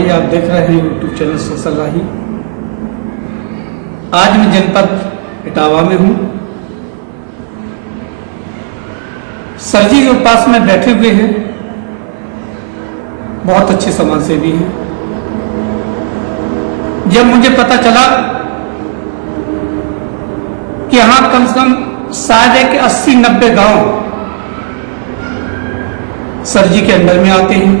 राही, आप देख रहे हैं यूट्यूब चैनल सोशल राही। आज मैं जनपद इटावा में हूँ। सर जी जो पास में बैठे हुए हैं बहुत अच्छे समाज सेवी हैं। जब मुझे पता चला कि यहाँ कम से कम शायद एक 80-90 गांव सर जी के अंडर में आते हैं,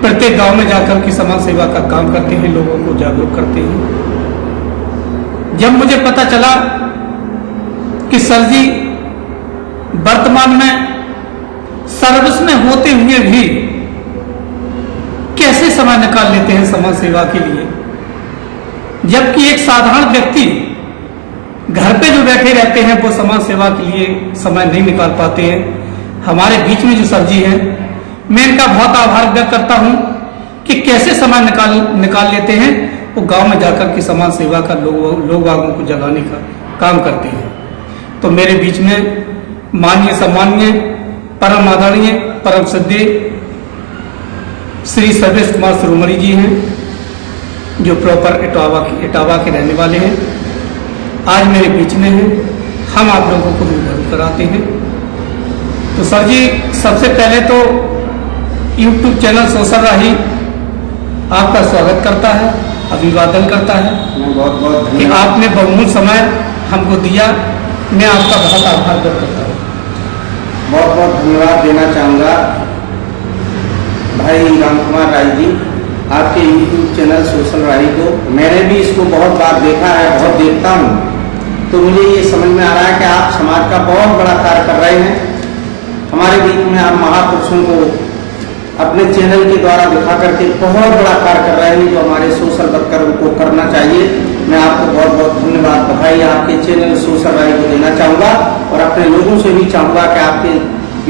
प्रत्येक गांव में जाकर के समाज सेवा का काम करते हैं, लोगों को जागरूक करते हैं। जब मुझे पता चला कि सर जी वर्तमान में सर्विस में होते हुए भी कैसे समय निकाल लेते हैं समाज सेवा के लिए, जबकि एक साधारण व्यक्ति घर पे जो बैठे रहते हैं वो समाज सेवा के लिए समय नहीं निकाल पाते हैं। हमारे बीच में जो सर जी हैं, मैं इनका बहुत आभार व्यक्त करता हूं कि कैसे समय निकाल लेते हैं। वो गांव में जाकर के समाज सेवा का लोग बागों को जगाने का काम करते हैं। तो मेरे बीच में माननीय सम्माननीय परम आदरणीय परम श्रद्धेय श्री सर्वेश कुमार श्रोमणी जी हैं, जो प्रॉपर इटावा के रहने वाले हैं। आज मेरे बीच में हैं, हम आप लोगों को रूबरू कराते हैं। तो सर जी सबसे पहले तो यूट्यूब चैनल सोशल राही आपका स्वागत करता है, अभिवादन करता है। मैं बहुत बहुत कि आपने बहुमूल्य समय हमको दिया, मैं आपका बहुत आभार व्यक्त करता हूँ। बहुत बहुत धन्यवाद देना चाहूँगा भाई राम कुमार राय जी, आपके यूट्यूब चैनल सोशल राही को। मैंने भी इसको बहुत बार देखा है, बहुत देखता हूँ, तो मुझे ये समझ में आ रहा है कि आप समाज का बहुत बड़ा कार्य कर रहे हैं। हमारे बीच में आप महापुरुषों को अपने चैनल के द्वारा दिखा करके बहुत बड़ा कार्य कर रहे हैं, जो हमारे सोशल वर्कर को करना चाहिए। मैं आपको बहुत बहुत धन्यवाद बधाई आपके चैनल सोशल राही को देना चाहूँगा, और अपने लोगों से भी चाहूँगा कि आपके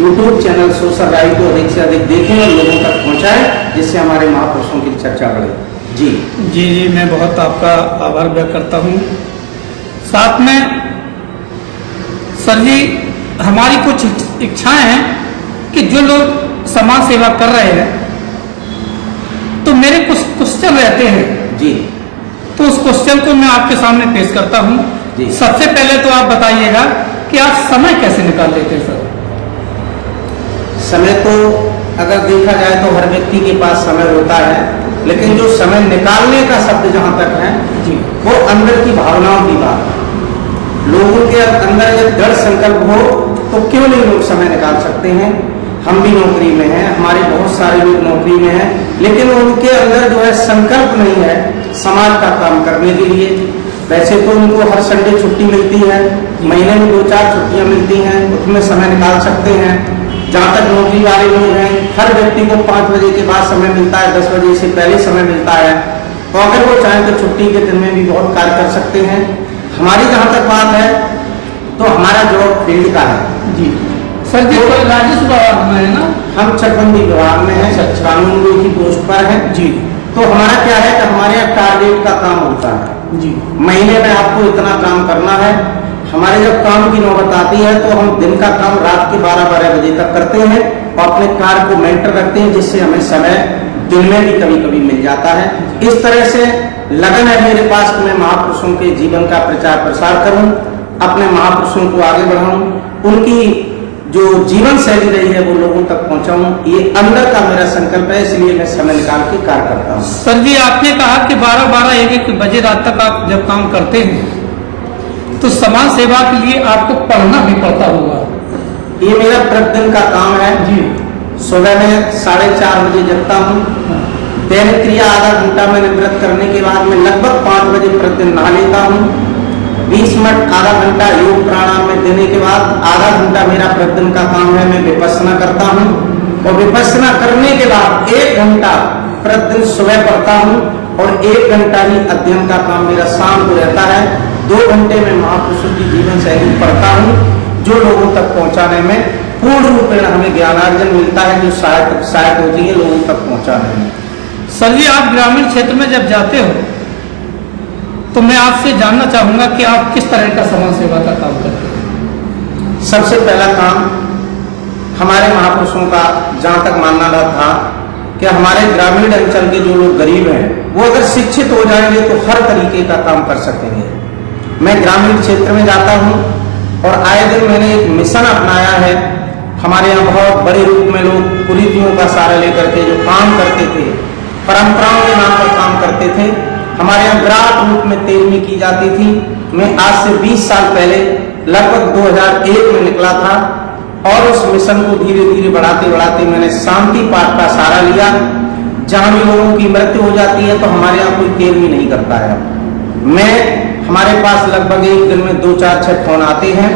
यूट्यूब चैनल सोशल राही को अधिक से अधिक देखें और लोगों तक पहुँचाएं, जिससे हमारे महापुरुषों की चर्चा बढ़े। जी जी जी, मैं बहुत आपका आभार व्यक्त करता हूँ। साथ में सर जी हमारी कुछ इच्छाएं हैं कि जो लोग समाज सेवा कर रहे हैं, तो मेरे कुछ क्वेश्चन रहते हैं जी, तो उस क्वेश्चन को मैं आपके सामने पेश करता हूं। सबसे पहले तो आप बताइएगा कि आप समय कैसे निकाल लेते हैं सर? समय तो अगर देखा जाए तो हर व्यक्ति के पास समय होता है, लेकिन जो समय निकालने का शब्द जहां तक है जी, वो अंदर की भावनाओं की बात है। लोगों के अंदर अगर दृढ़ संकल्प हो तो क्यों नहीं लोग समय निकाल सकते हैं। हम भी नौकरी में हैं, हमारे बहुत सारे लोग नौकरी में हैं, लेकिन उनके अंदर जो है संकल्प नहीं है समाज का काम करने के लिए। वैसे तो उनको हर संडे छुट्टी मिलती है, महीने में 2-4 छुट्टियां मिलती हैं, उसमें समय निकाल सकते हैं। जहाँ तक नौकरी वाले लोग हैं, हर व्यक्ति को 5 बजे के बाद समय मिलता है, 10 बजे से पहले समय मिलता है, तो अगर वो चाहें तो छुट्टी के दिन में भी बहुत कार्य कर सकते हैं। हमारी जहाँ तक बात है तो हमारा जॉब फील्ड का है। जी सर जी, तो राजस्व विभाग में है ना? हम चकबंदी विभाग में हैं, कानून की पोस्ट पर हैं जी। तो हमारा क्या है कि हमारे यहाँ टारगेट का काम होता है जी, महीने में आपको इतना काम करना है। हमारे जब काम की नौबत आती है तो हम दिन का काम रात के 12-12 बजे तक करते हैं और अपने कार्य को मेंटेन रखते हैं, जिससे हमें समय दिन में भी कभी कभी मिल जाता है। इस तरह से लगन है मेरे पास कि मैं महापुरुषों के जीवन का प्रचार प्रसार करूं, अपने महापुरुषों को आगे बढ़ाऊं, उनकी जो जीवन शैली रही है वो लोगों तक पहुंचाऊं, ये अंदर का मेरा संकल्प है, इसलिए मैं समय निकाल के कार्य करता हूं। सर जी आपने कहा कि 12-12 1-1 बजे रात तक आप जब काम करते हैं तो समाज सेवा के लिए आपको पढ़ना भी पड़ता होगा। ये मेरा प्रतिदिन का काम है जी। सुबह में 4:30 बजे जगता हूँ, दैनिक क्रिया आधा घंटा मैंने व्रत करने के बाद मैं लगभग 5 बजे प्रतिदिन नहा लेता हूँ। 20 मिनट आधा घंटा योग प्राणायाम में देने के बाद आधा घंटा मेरा प्रतिदिन का काम है, मैं विपश्यना करता हूँ, और विपश्यना करने के बाद 1 घंटा प्रतिदिन सुबह पढ़ता हूँ, और 1 घंटा ही अध्ययन का काम मेरा शाम को रहता है। 2 घंटे में महापुरुषों की जीवन शैली पढ़ता हूँ, जो लोगों तक पहुँचाने में पूर्ण रूप में हमें ज्ञानार्जन मिलता है, जो सहायक होती है लोगों तक पहुँचाने में। सर जी आप ग्रामीण क्षेत्र में जब जाते हो तो मैं आपसे जानना चाहूंगा कि आप किस तरह का समाज सेवा का काम करते हैं? सबसे पहला काम हमारे महापुरुषों का जहाँ तक मानना था कि हमारे ग्रामीण अंचल के जो लोग गरीब हैं वो अगर शिक्षित हो जाएंगे तो हर तरीके का काम कर सकेंगे। मैं ग्रामीण क्षेत्र में जाता हूँ और आए दिन मैंने एक मिशन अपनाया है। हमारे यहाँ बहुत बड़े रूप में लोग कुरीतियों का सहारा लेकर के जो काम करते थे, परंपराओं के नाम पर काम करते थे, हमारे यहाँ विराट रूप में तेलनी की जाती थी। मैं आज से 20 साल पहले लगभग 2001 में निकला था और उस मिशन को धीरे धीरे बढ़ाते बढ़ाते मैंने शांति पाठ का सहारा लिया। जहां भी लोगों की मृत्यु हो जाती है तो हमारे यहाँ कोई तेलनी नहीं करता है। हमारे पास लगभग एक दिन में 2, 4, 6 फोन आते हैं।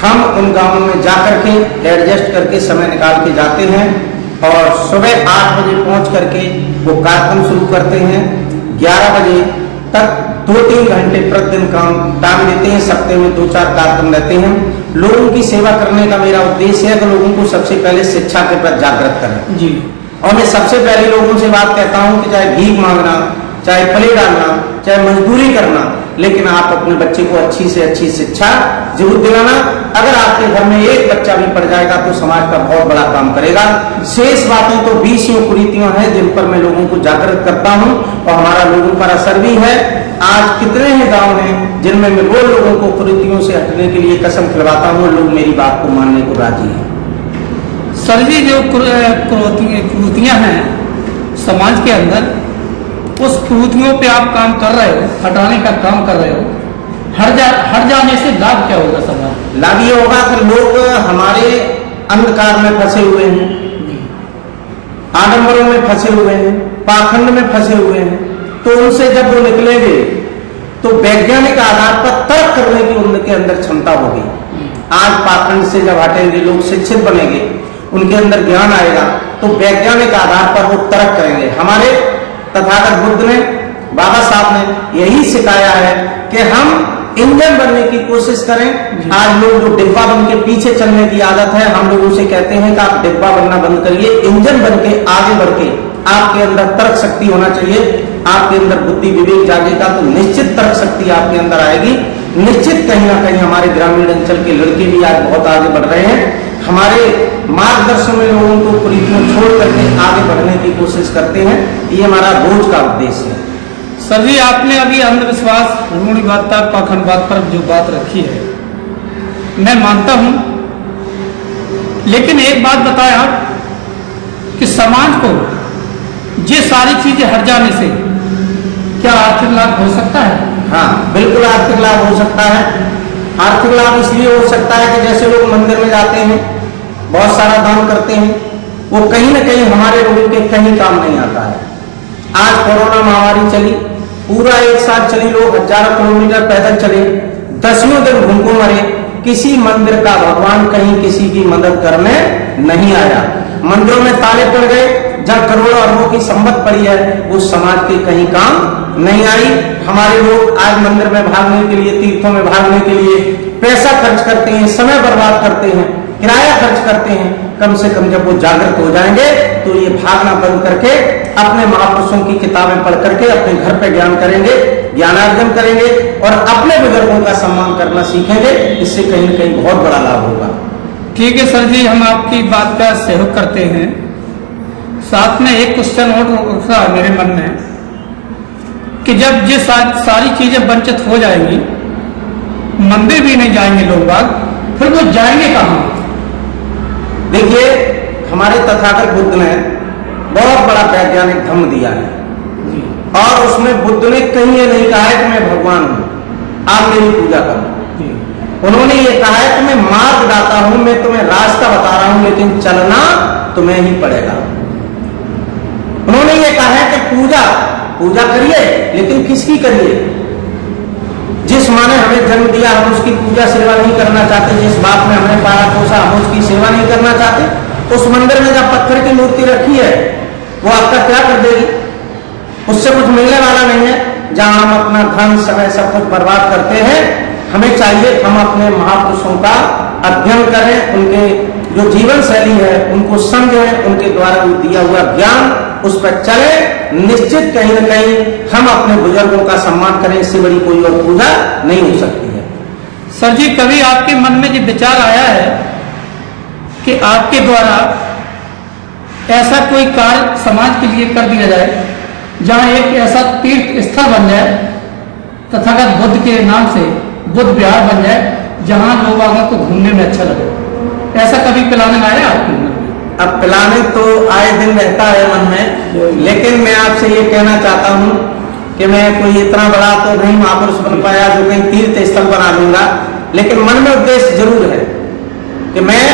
हम उन गांवों में जाकर के एडजस्ट करके समय निकाल के जाते हैं और सुबह 8 बजे पहुंच करके वो कार्यक्रम शुरू करते हैं। 11 बजे तक 2-3 घंटे प्रतिदिन काम देते हैं। सप्ताह में 2-4 कार्यक्रम रहते हैं। लोगों की सेवा करने का मेरा उद्देश्य है कि लोगों को सबसे पहले शिक्षा के प्रति जागृत करें जी। और मैं सबसे पहले लोगों से बात कहता हूं कि चाहे भीख मांगना, चाहे पले डालना, चाहे मजदूरी करना, लेकिन आप अपने बच्चे को अच्छी से अच्छी शिक्षा जरूर दिलाना। अगर आपके घर में एक बच्चा भी पढ़ जाएगा तो समाज का बहुत बड़ा काम करेगा। शेष बातें तो 20 कुरीतियां हैं जिन पर मैं लोगों को जागृत करता हूं और हमारा लोगों पर असर भी है। आज कितने ही गांव हैं जिनमें मैं वो लोगों को कुरीतियों से हटने के लिए कसम खिलवाता हूं, लोग मेरी बात को मानने को राजी हैं। सर जी, जो कुरीतियां हैं समाज के अंदर, उस कुरीतियों पे आप काम कर रहे हो, हटाने का काम कर रहे हो, हट जाने से लाभ क्या होगा समाज? लाभ ये होगा कि लोग हमारे अंधकार में फंसे हुए हैं, आडंबरों में फंसे हुए हैं, पाखंड में फंसे हुए हैं, तो उनसे जब वो निकलेंगे तो वैज्ञानिक आधार पर तर्क करने की उनके अंदर क्षमता होगी। आज पाखंड से जब हटेंगे, लोग शिक्षित बनेंगे, उनके अंदर ज्ञान आएगा तो वैज्ञानिक आधार पर वो तर्क करेंगे। हमारे तथागत बुद्ध ने, बाबा साहब ने यही सिखाया है कि हम इंजन बनने की कोशिश करें। आज लोग जो डिब्बा बन के पीछे चलने की आदत है, हम लोग उसे कहते हैं कि आप डिब्बा बनना बंद करिए, इंजन बन के आगे बढ़ के आपके अंदर तर्क शक्ति होना चाहिए। आपके अंदर बुद्धि विवेक जागेगा तो निश्चित तर्क शक्ति आपके अंदर आएगी। निश्चित कहीं ना कहीं हमारे ग्रामीण अंचल के लड़के भी आज बहुत आगे बढ़ रहे हैं। हमारे मार्गदर्शन में लोगों को कुरीतियों छोड़ करके आगे बढ़ने की कोशिश करते हैं। ये हमारा रोज का उद्देश्य है। सर जी, आपने अभी अंधविश्वास, रूढ़िवादिता, पाखंडवाद पर जो बात रखी है, मैं मानता हूं, लेकिन एक बात बताएं आप कि समाज को ये सारी चीजें हट जाने से क्या आर्थिक लाभ हो सकता है? हाँ, बिल्कुल आर्थिक लाभ हो सकता है। आर्थिक लाभ इसलिए हो सकता है कि जैसे लोग मंदिर में जाते हैं, बहुत सारा दान करते हैं, वो कहीं ना कहीं हमारे लोगों के कहीं काम नहीं आता है। आज कोरोना महामारी चली, पूरा एक साथ चली, लोग हजारों किलोमीटर पैदल चले, 10वें दिन भूखों मरे, किसी मंदिर का भगवान कहीं किसी की मदद करने नहीं आया। मंदिरों में ताले पड़ गए, जब करोड़ों अरबों की संपत्ति पड़ी है वो समाज के कहीं काम नहीं आई। हमारे लोग आज मंदिर में भागने के लिए, तीर्थों में भागने के लिए पैसा खर्च करते हैं, समय बर्बाद करते हैं, किराया खर्च करते हैं। कम से कम जब वो जागृत हो जाएंगे तो ये भागना बंद करके अपने महापुरुषों की किताबें पढ़ करके अपने घर पे ज्ञान करेंगे, ज्ञानार्जन करेंगे और अपने बुजुर्गों का सम्मान करना सीखेंगे। इससे कहीं न कहीं बहुत बड़ा लाभ होगा। ठीक है सर जी, हम आपकी बात का सहयोग करते हैं। साथ में एक क्वेश्चन और उठा मेरे मन में कि जब ये सारी चीजें वंचित हो जाएंगी, मंदिर भी नहीं जाएंगे लोग बाग, फिर वो जाएंगे कहाँ? देखिए, हमारे तथागत बुद्ध ने बहुत बड़ा वैज्ञानिक धम्म दिया है और उसमें बुद्ध ने कहीं ये नहीं कहा है कि मैं भगवान हूं, आप मेरी पूजा करो। उन्होंने ये कहा है कि मैं मार्गदाता हूं, मैं तुम्हें रास्ता बता रहा हूं, लेकिन चलना तुम्हें ही पड़ेगा। उन्होंने ये कहा है कि पूजा करिए, लेकिन किसकी करिए? जिस माँ ने हमें जन्म दिया हम उसकी पूजा सेवा नहीं करना चाहते, जिस बाप ने हमें पाला पोसा हम उसकी सेवा नहीं करना चाहते। उस मंदिर में जब पत्थर की मूर्ति रखी है वो आपका क्या कर देगी? उससे कुछ मिलने वाला नहीं है। जहां हम अपना धन समय सब कुछ बर्बाद करते हैं, हमें चाहिए हम अपने महापुरुषों का अध्ययन करें, उनके जो जीवन शैली है उनको समझें, उनके द्वारा दिया हुआ ज्ञान उस पर चले। निश्चित कहीं न कहीं हम अपने बुजुर्गों का सम्मान करें, इससे बड़ी कोई और पूजा नहीं हो सकती है। सर जी, कभी आपके मन में ये विचार आया है कि आपके द्वारा ऐसा कोई कार्य समाज के लिए कर दिया जाए जहां एक ऐसा तीर्थ स्थल बन जाए, तथागत बुद्ध के नाम से बुद्ध विहार बन जाए, जहां लोगों को घूमने में अच्छा लगे। ऐसा कभी प्लानिंग आया आपके मन में? अब प्लानिंग तो आए दिन रहता है मन में, लेकिन मैं आपसे ये कहना चाहता हूँ कि मैं कोई इतना बड़ा तो नहीं महापुरुष बन पाया जो कहीं तीर्थ स्थल बना लूंगा, लेकिन मन में उद्देश्य जरूर है कि मैं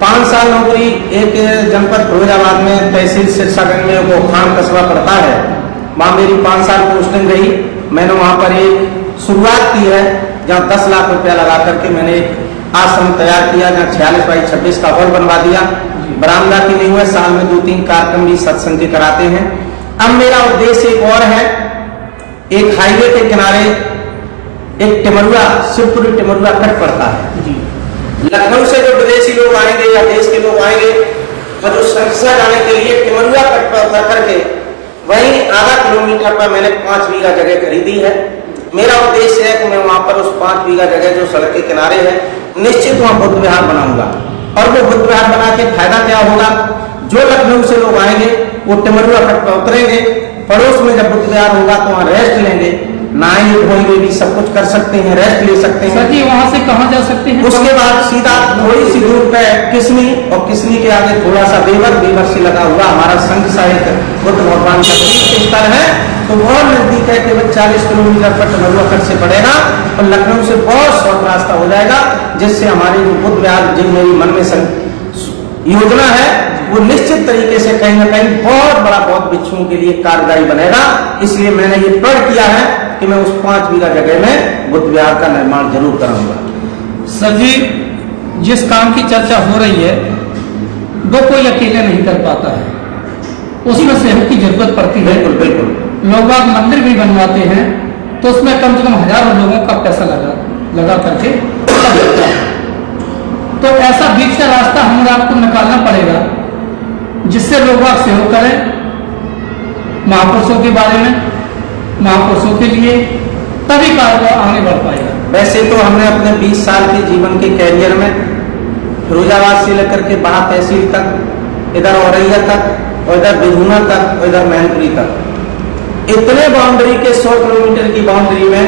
5 साल नौकरी एक जनपद फिरोजाबाद में तहसील सिरसागंज में वो खान कस्बा पड़ता है, वहां मेरी 5 साल पोस्टिंग रही। मैंने वहां पर एक शुरुआत की है जहां 10 लाख रुपया लगा करके मैंने एक आश्रम तैयार किया, जहाँ 46 बाई 26 का हॉल बनवा दिया। बरामदा की नहीं हुआ, साल में 2-3 कार्यक्रम भी सत्संग के कराते हैं। अब मेरा उद्देश्य एक और है, एक हाईवे के किनारे एक टिमरुआ, शिवपुरी टिमरुआ कट पड़ता है। लखनऊ से जो विदेशी लोग आएंगे या देश के लोग आएंगे और जो संस्था जाने के लिए टिमरुआ कट पर उतर करके वहीं आधा किलोमीटर पर मैंने 5 बीघा जगह खरीदी है। मेरा उद्देश्य है कि मैं वहां पर उस 5 बीघा जगह जो सड़क के किनारे है निश्चित वहां बुद्ध विहार बनाऊंगा। और वो बुद्ध विहार बना के फायदा क्या होगा, जो लखनऊ से लोग आएंगे वो टिमरुआ कट पर उतरेंगे, पड़ोस में जब बुद्ध विहार होगा तो वहां रेस्ट लेंगे, नहाएंगे धोएंगे भी, सब कुछ कर सकते हैं, रेस्ट ले सकते हैं। सर जी वहां से कहाँ जा सकते हैं? उसके बाद सीधा थोड़ी सी दूर पे किसनी, और किसनी के आगे थोड़ा सा बेवर से लगा हुआ हमारा संघ सहित बुद्ध भगवान का तीर्थ स्थल है, तो बहुत नजदीक है, केवल 40 किलोमीटर पर टिमरुआ कट से पड़ेगा और लखनऊ से बहुत शॉर्ट रास्ता हो जाएगा, जिससे हमारी जो बुद्ध विहार जो मेरी मन में योजना है वो निश्चित तरीके से कहीं ना कहीं बहुत बड़ा बौद्ध भिक्षुओं के लिए कारगर बनेगा। इसलिए मैंने ये प्रण किया है कि मैं उस 5 बीघा जगह में बुद्ध विहार का निर्माण जरूर कराऊंगा। सर जी जिस काम की चर्चा हो रही है वो कोई अकेले नहीं कर पाता है, उसमें सहयोग की जरूरत पड़ती है। बिल्कुल बिल्कुल। लोग बाग मंदिर भी बनवाते हैं तो उसमें कम से कम हजारों लोगों का पैसा लगा करके लगता है। तो ऐसा बीच का रास्ता हम आपको निकालना पड़ेगा जिससे लोग आप सहयोग करें महापुरुषों के बारे में, महापुरुषों के लिए, तभी कारोबार आगे बढ़ पाएगा। वैसे तो हमने अपने 20 साल के जीवन के कैरियर में फिरोजाबाद से लेकर के बाह तहसील तक, इधर औरैया तक और इधर बिधुना तक और इधर मैनपुरी तक, इतने बाउंड्री के 100 किलोमीटर की बाउंड्री में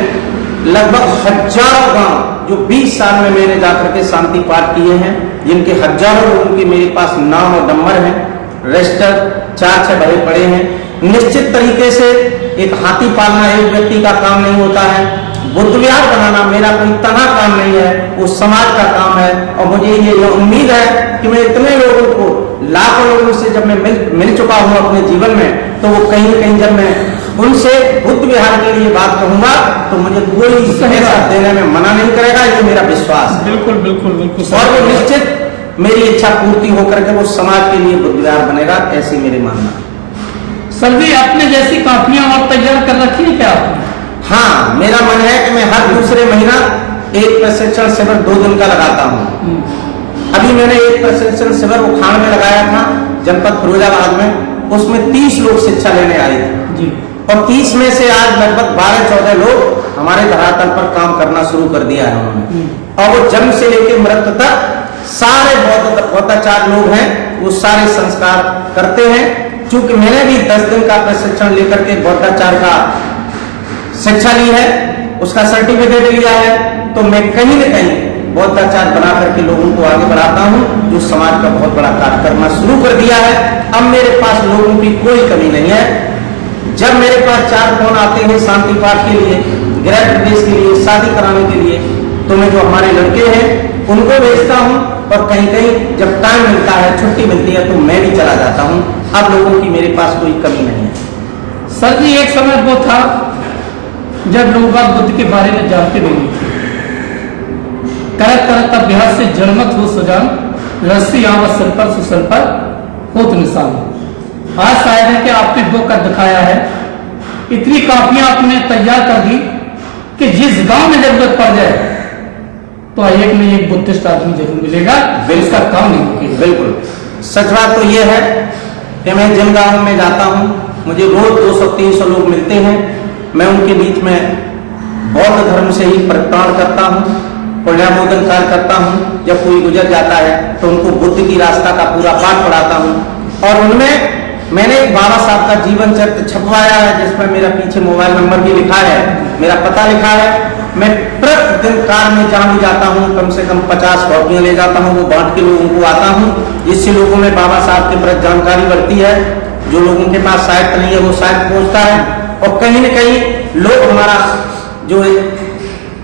लगभग हजारों गांव जो 20 साल में मैंने जाकर के शांति पाठ किए हैं, जिनके हजारों लोगों के मेरे पास नाम और नंबर है, रजिस्टर 4-6 भरे पड़े हैं। निश्चित तरीके से एक हाथी पालना एक व्यक्ति का काम नहीं होता है, बुद्ध विहार बनाना मेरा कोई तना काम नहीं है, वो समाज का काम है। और मुझे ये उम्मीद है कि मैं इतने लोगों को, लाखों लोगों से जब मैं मिल चुका हूँ अपने जीवन में, तो वो कहीं न कहीं जब मैं उनसे बुद्ध विहार के लिए बात कहूंगा तो मुझे कोई पैसा देने में मना नहीं करेगा, ये मेरा विश्वास है। बिल्कुल बिल्कुल बिल्कुल। और वो निश्चित मेरी इच्छा पूर्ति होकर के वो समाज के लिए बुद्ध विहार बनेगा, ऐसी मेरी मानना है। सर जी आपने जैसी कापियां और तैयार कर रखी है क्या आपने? हाँ, मेरा मन है कि मैं हर दूसरे महीना एक प्रशिक्षण शिविर 2 दिन का लगाता हूँ। अभी मैंने एक प्रशिक्षण शिविर उखाड़ में लगाया था जनपद फिरोजाबाद में, उसमें 30 लोग शिक्षा लेने आए थे जी। और 30 में से आज लगभग 12-14 लोग हमारे धरातल पर काम करना शुरू कर दिया है उन्होंने। और वो जन्म से लेकर मृत्यु तक सारे बौद्धाचार्य लोग हैं, वो सारे संस्कार करते हैं। चूंकि मैंने भी 10 दिन का प्रशिक्षण लेकर के बौद्धाचार्य का शिक्षा ली है, उसका सर्टिफिकेट लिया है, तो मैं कहीं न कहीं बौद्धाचार्य बना करके लोगों को आगे बढ़ाता हूँ, जो समाज का बहुत बड़ा कार्य करना शुरू कर दिया है। अब मेरे पास लोगों की कोई कमी नहीं है। जब मेरे पास 4 फोन आते हैं शांति पाठ के लिए, गृह प्रवेश के लिए, शादी कराने के लिए, तो मैं जो हमारे लड़के हैं उनको भेजता हूँ, और कहीं कहीं जब टाइम मिलता है, छुट्टी मिलती है, तो मैं भी चला जाता हूँ। अब लोगों की मेरे पास कोई कमी नहीं है। सर जी एक समय वो था जब लोग बाग बुद्ध के बारे में जानते नहीं थे। करत करत अभ्यास से जन्मत हो सुजान, रस्सी आवत सिर पर सुसल पर होत निशान। आज शायद है कि आपने वो कर दिखाया है, इतनी कापियां आपने तैयार कर दी कि जिस गांव में जरूरत पड़ जाए तो एक में एक बुद्धिस्ट आदमी जरूर मिलेगा, इसका काम नहीं होगा। बिल्कुल सच बात तो यह है कि मैं जिन गाँव में जाता हूँ मुझे रोज 200-300 लोग मिलते हैं। मैं उनके बीच में बौद्ध धर्म से ही प्रताड़ करता हूँ, पुण्यामोदन कार्य करता हूँ। जब कोई गुजर जाता है तो उनको बुद्ध की रास्ता का पूरा पाठ पढ़ाता हूँ, और उनमें मैंने एक बाबा साहब का जीवन चरित्र छपवाया है, जिसमें मेरा पीछे मोबाइल नंबर भी लिखा है, मेरा पता लिखा है। मैं प्रतिदिन कार में जहाँ भी जाता हूँ कम से कम 50 कॉपियाँ ले जाता हूँ, वो बांट के लोगों को आता हूँ, जिससे लोगों में बाबा साहब के प्रति जानकारी बढ़ती है। जो लोगों के पास साहित्य नहीं है वो साहित्य पहुँचता है, और कहीं न कहीं लोग हमारा जो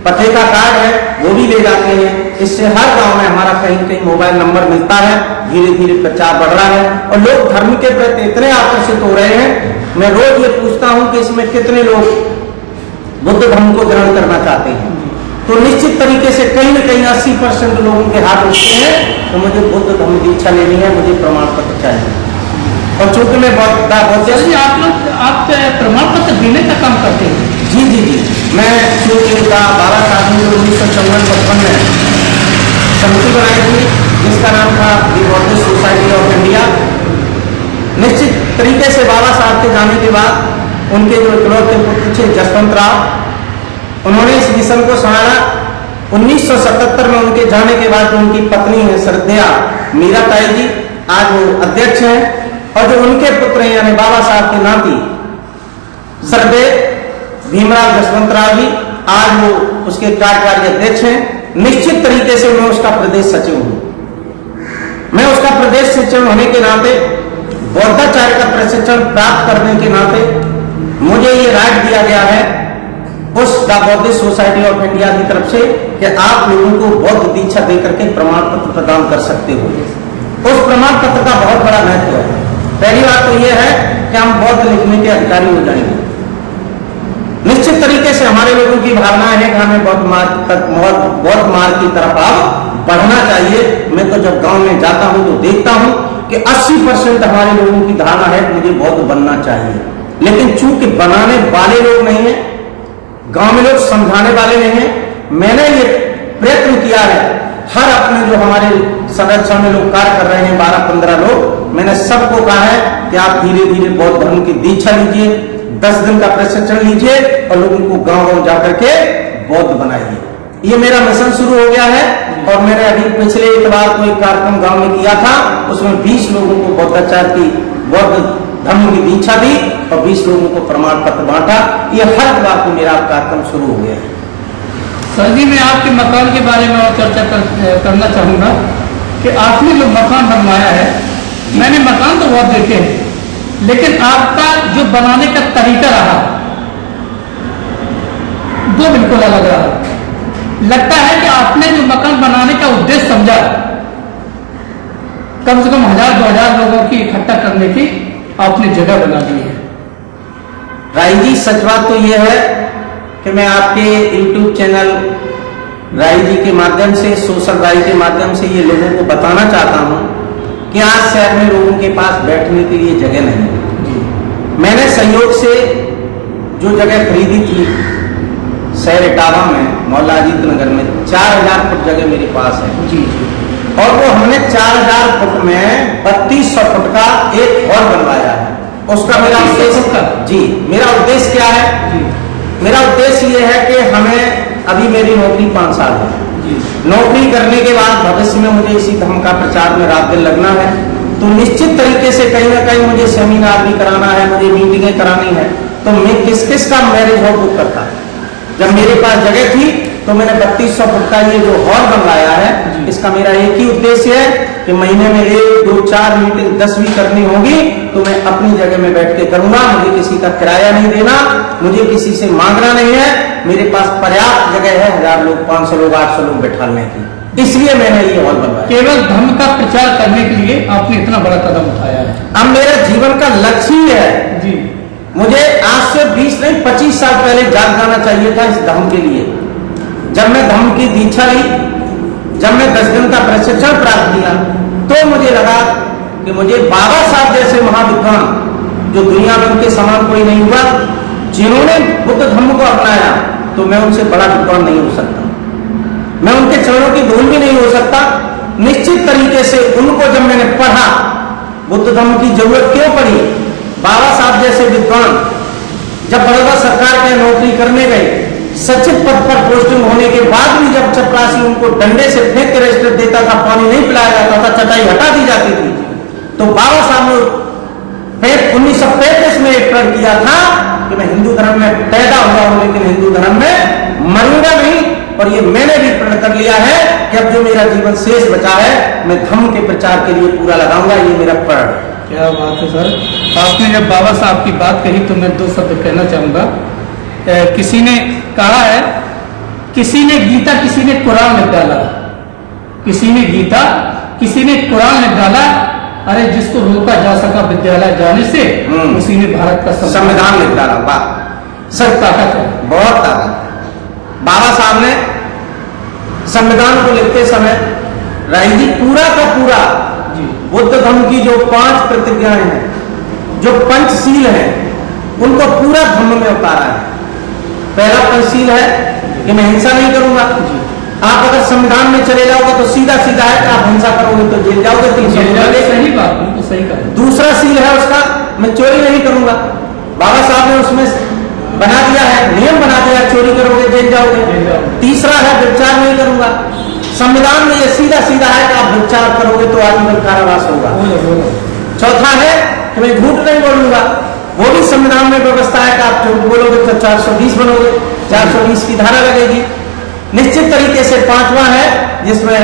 पते का कार्ड है वो भी ले जाते हैं। इससे हर गांव में हमारा कहीं कहीं मोबाइल नंबर मिलता है, धीरे धीरे प्रचार बढ़ रहा है और लोग धर्म के प्रति इतने आकर्षित हो रहे हैं। मैं रोज ये पूछता हूं कि इसमें कितने लोग बुद्ध धर्म को ग्रहण करना चाहते हैं, तो निश्चित तरीके से कहीं न कहीं 80% लोगों के हाथ उठते हैं तो मुझे बुद्ध धर्म दीक्षा लेनी है, मुझे प्रमाण पत्र चाहिए। और चूंकि मैं बहुत आप प्रमाण पत्र देने का काम करते हैं? जी जी जी, मैं चूंकि बाबा साहब ने 1954-55 में समिति बनाई थी जिसका नाम था दी बौद्धिस्ट सोसाइटी ऑफ इंडिया। निश्चित तरीके से बाबा साहब के जाने के बाद उनके जो इकलौते पुत्र थे जसवंत राव, उन्होंने इस मिशन को संभाला। 1977 में उनके जाने के बाद उनकी पत्नी है श्रद्धेया मीराताई जी, आज वो अध्यक्ष हैं, और जो उनके पुत्र हैं यानी बाबा साहब के नाती सरदेव भीमराव जसवंतराव जी, आज वो उसके कार्यकारी अध्यक्ष हैं। निश्चित तरीके से मैं उसका प्रदेश सचिव हूं। मैं उसका प्रदेश सचिव होने के नाते, बौद्धाचार्य का प्रशिक्षण प्राप्त करने के नाते मुझे ये राइट दिया गया है उस the Buddhist society of India की तरफ से कि आप लोगों को बौद्ध दीक्षा देकर के प्रमाण पत्र प्रदान कर सकते हो। उस प्रमाण पत्र का बहुत बड़ा महत्व है। पहली बात तो यह है कि हम बौद्ध लिखने के अधिकारी हो जाएंगे। निश्चित तरीके से हमारे लोगों की भावना है कि हमें बौद्ध मार्ग की तरफ अब बढ़ना चाहिए। मैं तो जब गांव में जाता हूं तो देखता हूं कि 80% हमारे लोगों की धारणा है कि मुझे बौद्ध बनना चाहिए, लेकिन चूंकि बनाने वाले लोग नहीं है, गांव में लोग समझाने वाले नहीं है, मैंने ये प्रयत्न किया है। हर अपने जो हमारे संरक्षण में लोग कार्य कर रहे हैं 12-15 लोग, मैंने सबको कहा है कि आप धीरे धीरे बौद्ध धर्म की दीक्षा लीजिए, 10 दिन का प्रशिक्षण लीजिए और लोगों को गांव-गांव जाकर के बौद्ध बनाइए। ये मेरा मिशन शुरू हो गया है। और मैंने अभी पिछले इतवार को एक कार्यक्रम गांव में किया था, उसमें 20 लोगों को बौद्धाचार्य की बौद्ध धर्म की दीक्षा दी और 20 लोगों को प्रमाण पत्र बांटा। ये हर इतवार को मेरा कार्यक्रम शुरू हो गया है। सर जी, मैं आपके मकान के बारे में और चर्चा करना चाहूंगा कि आपने जो मकान बनवाया है, मैंने मकान तो बहुत देखे हैं, लेकिन आपका जो बनाने का तरीका रहा वो बिल्कुल अलग रहा। लगता है कि आपने जो मकान बनाने का उद्देश्य समझा, कम से कम 1000-2000 लोगों की इकट्ठा करने की आपने जगह बना दी है। राय जी, सच बात तो यह है कि मैं आपके YouTube चैनल राय जी के माध्यम से, सोशल राय के माध्यम से ये लोगों को बताना चाहता हूं कि आज शहर में लोगों के पास बैठने के लिए जगह नहीं है। मैंने सहयोग से जो जगह खरीदी थी शहर इटावा में, मौला अजीत नगर में, 4000 फुट जगह मेरे पास है जी, और वो हमने 4000 फुट में 3200 फुट का एक हॉल बनवाया है। उसका मेरा उद्देश्य जी, मेरा उद्देश्य क्या है जी? मेरा उद्देश्य ये है कि हमें, अभी मेरी नौकरी 5 साल है, नौकरी करने के बाद भविष्य में मुझे इसी धर्म का प्रचार में रात दिन लगना है, तो निश्चित तरीके से कहीं ना कहीं मुझे सेमिनार भी कराना है, मुझे मीटिंगें करानी है। तो मैं किस किस का मैरिज हॉल बुक करता। जब मेरे पास जगह थी तो मैंने 3200 फुट का ये जो हॉल बनवाया है, इसका मेरा एक ही उद्देश्य है कि महीने में 1, 2, 4 मीटिंग 10 भी करनी होगी तो मैं अपनी जगह में बैठ के करूंगा। मुझे किसी का किराया नहीं देना, मुझे किसी से मांगना नहीं है। मेरे पास पर्याप्त जगह है 1000 लोग, 500 लोग, 800 लोग बैठाने की, इसलिए मैंने ये हॉल बनवाया। केवल धर्म का प्रचार करने के लिए आपने इतना बड़ा कदम उठाया है। अब मेरा जीवन का लक्ष्य ही है जी, मुझे आज से 20 नहीं 25 साल पहले जाग जाना चाहिए था इस धर्म के लिए। जब मैं धर्म की दीक्षा ली, जब मैं 10 दिन का प्रशिक्षण प्राप्त किया, तो मुझे लगा कि मुझे बाबा साहब जैसे महाविद्वान, जो दुनिया में उनके समान कोई नहीं हुआ, जिन्होंने बुद्ध धर्म को अपनाया, तो मैं उनसे बड़ा विद्वान नहीं हो सकता, मैं उनके चरणों की धूल भी नहीं हो सकता। निश्चित तरीके से उनको जब मैंने पढ़ा, बुद्ध धर्म की जरूरत क्यों पड़ी, बाबा साहब जैसे विद्वान जब बड़ौदा सरकार के नौकरी करने गए, सचिव पद पर पोस्टिंग होने के बाद भी जब चपरासी उनको डंडे से फेंक के रजिस्टर देता था, पानी नहीं पिलाया जाता था, चटाई हटा दी जाती थी, तो बाबा साहब ने 1935 में एक प्रण किया था कि मैं हिंदू धर्म में पैदा हुआ हूं लेकिन हिंदू धर्म में मरूंगा नहीं। और ये मैंने भी प्रण कर लिया है कि अब जो मेरा जीवन शेष बचा है मैं धर्म के प्रचार के लिए पूरा लगाऊंगा, ये मेरा प्रण। क्या बात है सर। आपने जब बाबा साहब की बात कही तो मैं 2 शब्द कहना चाहूंगा। किसी ने कहा है, किसी ने गीता किसी ने कुरान लिख डाला, किसी ने गीता किसी ने कुरान लिख डाला, अरे जिसको रोका जा सका विद्यालय जाने से उसी ने भारत का संविधान लिख डाला। वाह सर, ताकत है, बहुत ताकत। बाबा साहब ने संविधान को लिखते समय राही पूरा का पूरा बुद्ध धर्म की जो 5 प्रतिज्ञाएं हैं, जो पंचशील हैं, उनको पूरा धर्म में उतारा है। पहला पंचशील है कि मैं हिंसा नहीं करूंगा। आप अगर संविधान में चले जाओगे तो सीधा सीधा है कि आप हिंसा करोगे तो जेल जाओगे, 300 सही बात, तो सही कहा। दूसरा सील है उसका, मैं चोरी नहीं करूंगा। बाबा साहब ने उसमें बना दिया है, नियम बना दिया, चोरी करोगे जेल जाओगे। तीसरा है व्यभिचार नहीं करूंगा। संविधान में ये सीधा सीधा है कि आप व्यभिचार करोगे तो आजीवन कारावास होगा। चौथा है कि मैं झूठ नहीं बोलूंगा, वो भी संविधान में व्यवस्था है कि आप झूठ बोलोगे तो 420 बनोगे, 420 की धारा लगेगी। निश्चित तरीके से 5वां है जिसमें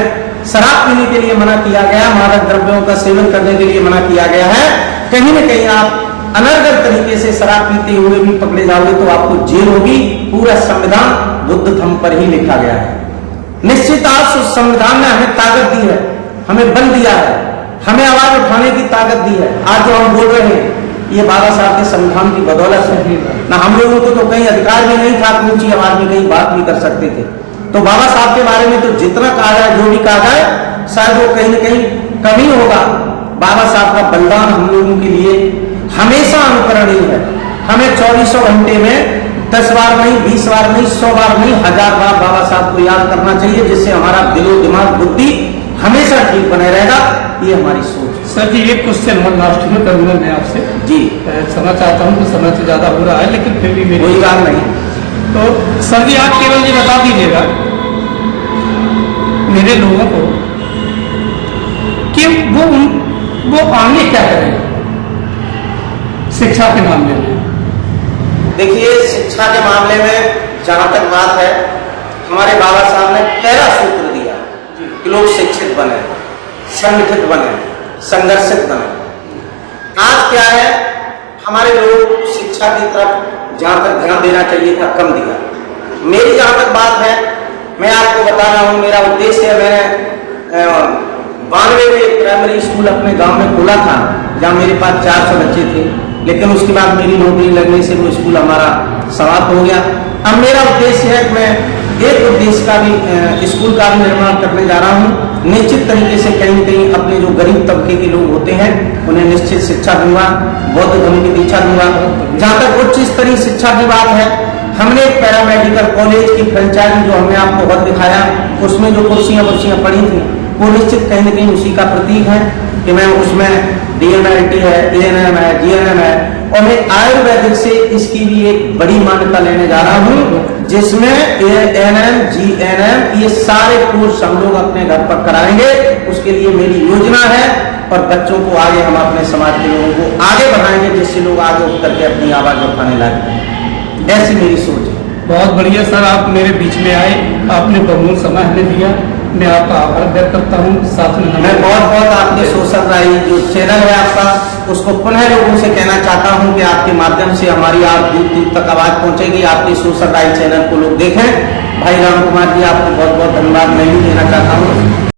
शराब पीने के लिए मना किया गया, मादक द्रव्यों का सेवन करने के लिए मना किया गया है। कहीं न कहीं आप अनर्गल तरीके से शराब पीते हुए भी पकड़े जाओगे तो आपको जेल होगी। पूरा संविधान बुद्ध धर्म पर ही लिखा गया है। निश्चित आज उस संविधान ने हमें ताकत दी है, हमें बल दिया है, हमें आवाज उठाने की ताकत दी है। आज जो हम बोल रहे हैं ये बाबा साहब के संविधान की बदौलत है ना। हम लोगों को तो कहीं अधिकार भी नहीं था, ऊंची आवाज में कहीं बात भी कर सकते थे। तो बाबा साहब के बारे में तो जितना कहा जाए, जो भी कहा जाए, शायद वो कहीं न कहीं कमी होगा। बाबा साहब का बलिदान हम लोगों के लिए हमेशा अनुकरणीय है। हमें 24 घंटे में 10 बार नहीं, 20 बार नहीं, 100 बार नहीं, 1000 बार बाबा साहब को याद करना चाहिए, जिससे हमारा दिलो दिमाग बुद्धि हमेशा ठीक बने रहेगा। ये हमारी सोच। सर जी एक क्वेश्चन और लास्ट में करूंगा मैं आपसे जी। समझ चाहता हूँ कि समय तो ज्यादा हो रहा है लेकिन फिर भी मेरी कोई बात नहीं। तो सर जी आप केवल ये बता दीजिएगा मेरे लोगों को कि वो आगे क्या करें शिक्षा के मामले में। देखिए शिक्षा के मामले में जहां तक बात है, हमारे बाबा साहब ने पहला सूत्र दिया कि लोग शिक्षित बने, संगठित बने, संघर्षित बने। आज क्या है, हमारे लोग शिक्षा की तरफ जहां तक ध्यान देना चाहिए था कम दिया। मेरी जहां तक बात है, मैं आपको बता रहा हूं, मेरा उद्देश्य है, मैंने 92 में एक प्राइमरी स्कूल अपने गांव में खोला था जहां मेरे पास 400 बच्चे थे, लेकिन उसके बाद मेरी नौकरी लगने से वो स्कूल हमारा समाप्त हो गया। अब मेरा उद्देश्य है कि मैं एक उद्देश्य का भी स्कूल का भी निर्माण करने जा रहा हूँ। निश्चित तरीके से कहीं न कहीं अपने जो गरीब तबके के लोग होते हैं उन्हें निश्चित शिक्षा दूंगा, बौद्ध धर्म की दीक्षा दूंगा। जहां तक उच्च स्तरीय शिक्षा की बात है, हमने एक पैरामेडिकल कॉलेज की फ्रेंचाइजी जो हमने आपको वक्त दिखाया, उसमें जो कुर्सियां पड़ी थी वो निश्चित कहीं न कहीं उसी का प्रतीक है कि मैं उसमें DMLT है, ANM है, GNM है, और मैं आयुर्वेदिक से इसकी भी एक बड़ी मान्यता लेने जा रहा हूँ, जिसमें ANM, GNM ये सारे कोर्स हम लोग अपने घर पर कराएंगे। उसके लिए मेरी योजना है और बच्चों को आगे हम अपने समाज के लोगों को आगे बढ़ाएंगे, जिससे लोग आगे उठ करके अपनी आवाज उठाने लगे। ऐसी मेरी सोच है। बहुत बढ़िया सर, आप मेरे बीच में आए, आपने बहुमूल्य समय हमें दिया, मैं आपका आभार व्यक्त करता हूँ। साथ में मैं बहुत आपके सोशल राइज जो चैनल है आपका, उसको पुनः लोगों से कहना चाहता हूँ कि आपके माध्यम से हमारी आप दूर दूर तक आवाज पहुंचेगी। आपके सोशल राइज चैनल को लोग देखें। भाई राम कुमार जी आपको बहुत बहुत धन्यवाद मैं भी देना चाहता हूँ।